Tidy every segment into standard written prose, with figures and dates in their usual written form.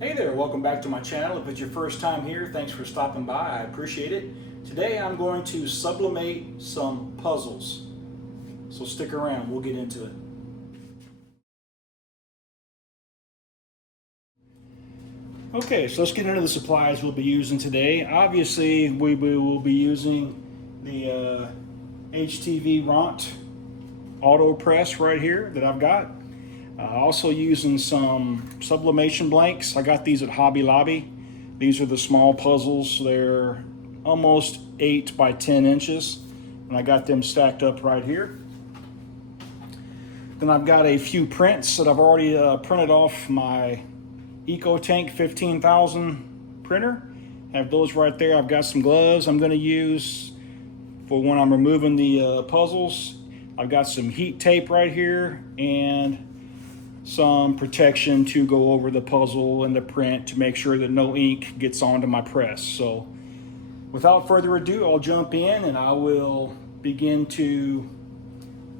Hey there, welcome back to my channel. If it's your first time here, thanks for stopping by, I appreciate it. Today I'm going to sublimate some puzzles. So stick around, we'll get into it. Okay, so let's get into the supplies we'll be using today. Obviously, we will be using the HTV Ront auto press right here that I've got. Also using some sublimation blanks. I got these at Hobby Lobby. These are the small puzzles. They're almost 8 by 10 inches. And I got them stacked up right here. Then I've got a few prints that I've already printed off my EcoTank 15,000 printer. I have those right there. I've got some gloves I'm going to use for when I'm removing the puzzles. I've got some heat tape right here and some protection to go over the puzzle and the print to make sure that no ink gets onto my press. So without further ado, I'll jump in and I will begin to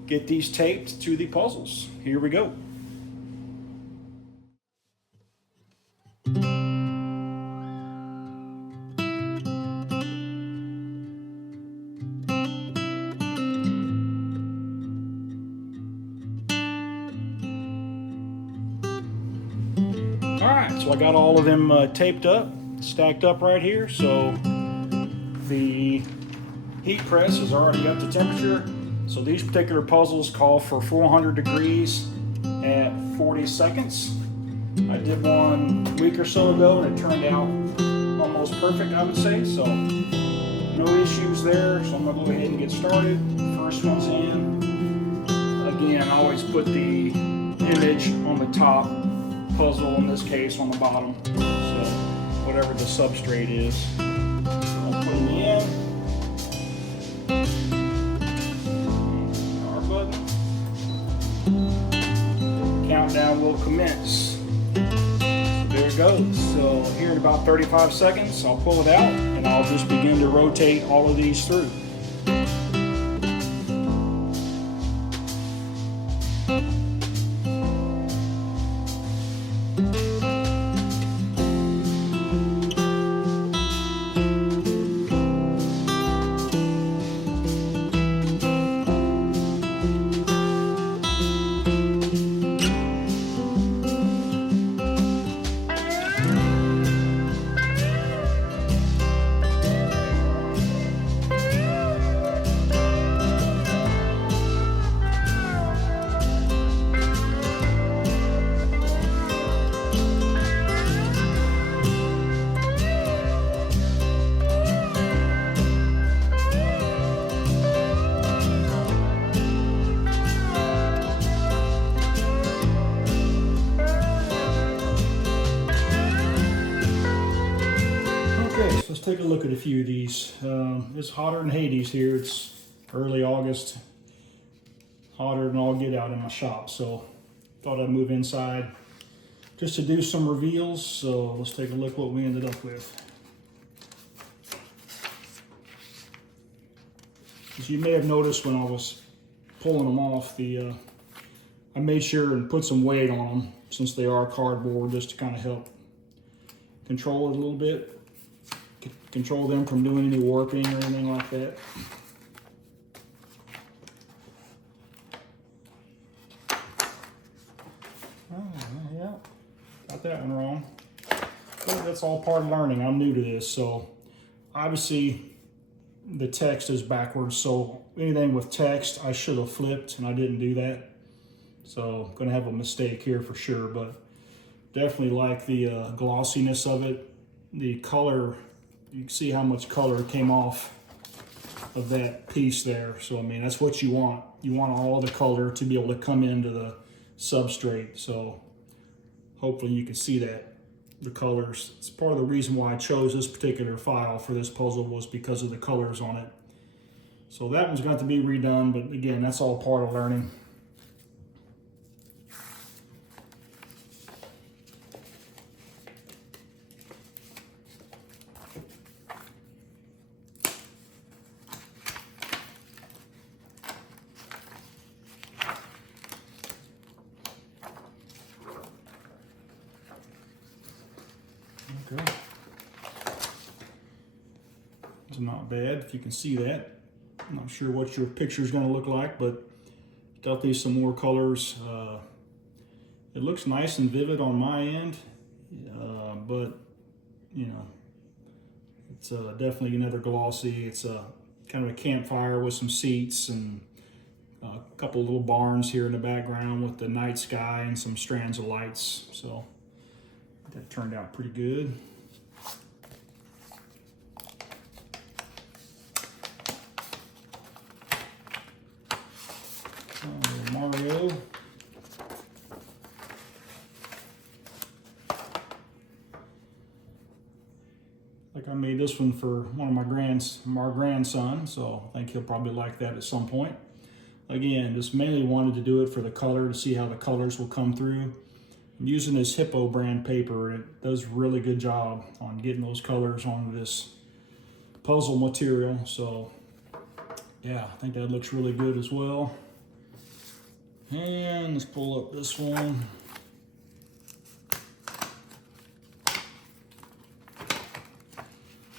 get these taped to the puzzles. Here we go. Alright, so I got all of them taped up, stacked up right here. So the heat press has already got the temperature. So these particular puzzles call for 400 degrees at 40 seconds. I did one a week or so ago and it turned out almost perfect, I would say. So no issues there. So I'm gonna go ahead and get started. First one's in. Again, I always put the image on the top, puzzle in this case on the bottom. So whatever the substrate is. So I'm putting it in. Power button. Countdown will commence. There it goes. So here in about 35 seconds, I'll pull it out and I'll just begin to rotate all of these through. Okay, so let's take a look at a few of these. It's hotter than Hades here. It's early August. Hotter than all get out in my shop. So thought I'd move inside just to do some reveals. So let's take a look what we ended up with. As you may have noticed when I was pulling them off, I made sure and put some weight on them since they are cardboard just to kind of help control it a little bit. Control them from doing any warping or anything like that. Oh, yeah, got that one wrong. But that's all part of learning. I'm new to this, so obviously the text is backwards. So anything with text, I should have flipped, and I didn't do that. So I'm gonna have a mistake here for sure, but definitely like the glossiness of it, the color. You can see how much color came off of that piece there. So, I mean, that's what you want. You want all the color to be able to come into the substrate. So hopefully you can see that, the colors. It's part of the reason why I chose this particular file for this puzzle was because of the colors on it. So that one's got to be redone, but again, that's all part of learning. Okay. It's not bad if you can see that. I'm not sure what your picture is going to look like, but definitely some more colors. It looks nice and vivid on my end, but you know, it's definitely another glossy. It's a kind of a campfire with some seats and a couple little barns here in the background with the night sky and some strands of lights. So that turned out pretty good. Mario. Like I made this one for one of my grandson, so I think he'll probably like that at some point. Again, just mainly wanted to do it for the color, to see how the colors will come through. I'm using this Hippo brand paper. It does a really good job on getting those colors on this puzzle material. So yeah, I think that looks really good as well. And let's pull up this one.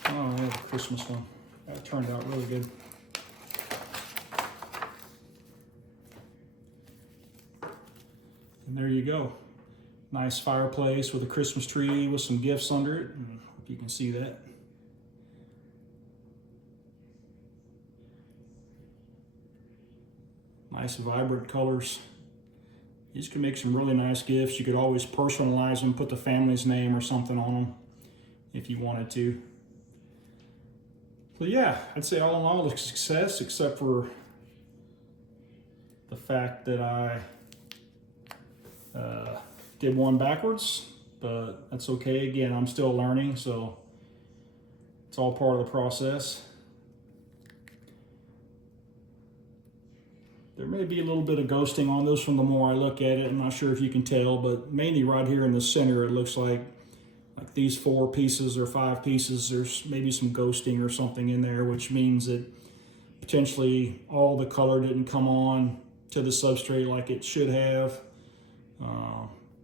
Oh, yeah, the Christmas one. That turned out really good. And there you go. Nice fireplace with a Christmas tree with some gifts under it. And hope you can see that. Nice vibrant colors. You just can make some really nice gifts. You could always personalize them, put the family's name or something on them if you wanted to. So yeah, I'd say all in all, a success, except for the fact that I did one backwards, but that's okay. Again, I'm still learning, so it's all part of the process. There may be a little bit of ghosting on this one the more I look at it. I'm not sure if you can tell, but mainly right here in the center, it looks like these 4 pieces or 5 pieces, there's maybe some ghosting or something in there, which means that potentially all the color didn't come on to the substrate like it should have.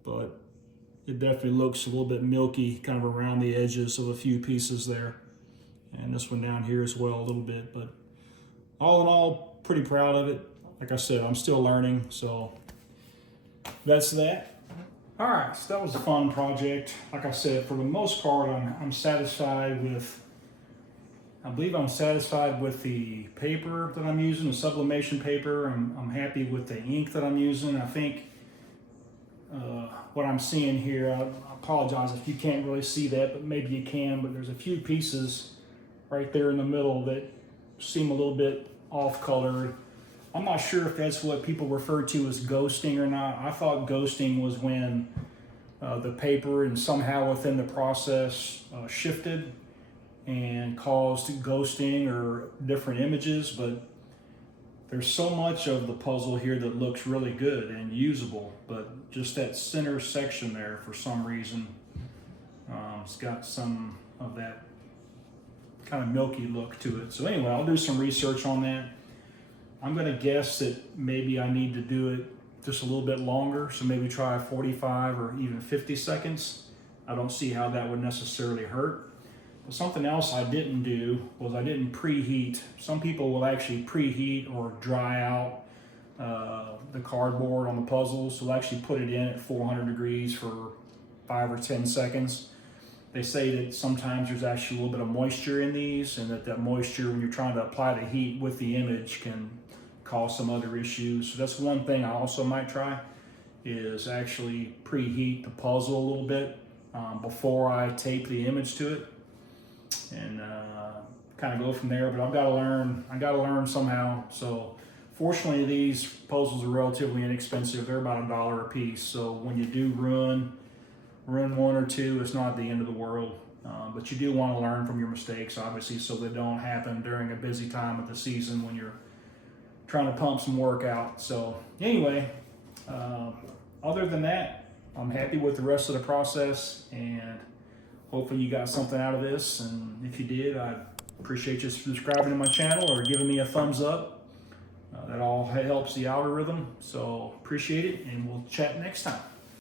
But it definitely looks a little bit milky kind of around the edges of a few pieces there. And this one down here as well a little bit, but all in all, pretty proud of it. Like I said, I'm still learning, so that's that. All right, so that was a fun project. Like I said, for the most part, I'm satisfied with, I believe I'm satisfied with the paper that I'm using, the sublimation paper. I'm happy with the ink that I'm using. I think what I'm seeing here, I apologize if you can't really see that, but maybe you can, but there's a few pieces right there in the middle that seem a little bit off colored. I'm not sure if that's what people refer to as ghosting or not. I thought ghosting was when the paper and somehow within the process shifted and caused ghosting or different images, but there's so much of the puzzle here that looks really good and usable, but just that center section there, for some reason, it's got some of that kind of milky look to it. So anyway, I'll do some research on that. I'm gonna guess that maybe I need to do it just a little bit longer, so maybe try 45 or even 50 seconds. I don't see how that would necessarily hurt. But something else I didn't do was I didn't preheat. Some people will actually preheat or dry out the cardboard on the puzzles. So they'll actually put it in at 400 degrees for 5 or 10 seconds. They say that sometimes there's actually a little bit of moisture in these, and that moisture, when you're trying to apply the heat with the image, can cause some other issues. So that's one thing I also might try, is actually preheat the puzzle a little bit before I tape the image to it, and kind of go from there. But I've got to learn somehow. So fortunately, these puzzles are relatively inexpensive. They're about $1 a piece. So when you do ruin one or two, it's not the end of the world. But you do want to learn from your mistakes, obviously, so they don't happen during a busy time of the season when you're trying to pump some work out. So anyway, other than that, I'm happy with the rest of the process, and hopefully you got something out of this. And if you did, I appreciate you subscribing to my channel or giving me a thumbs up. That all helps the algorithm. So appreciate it, and we'll chat next time.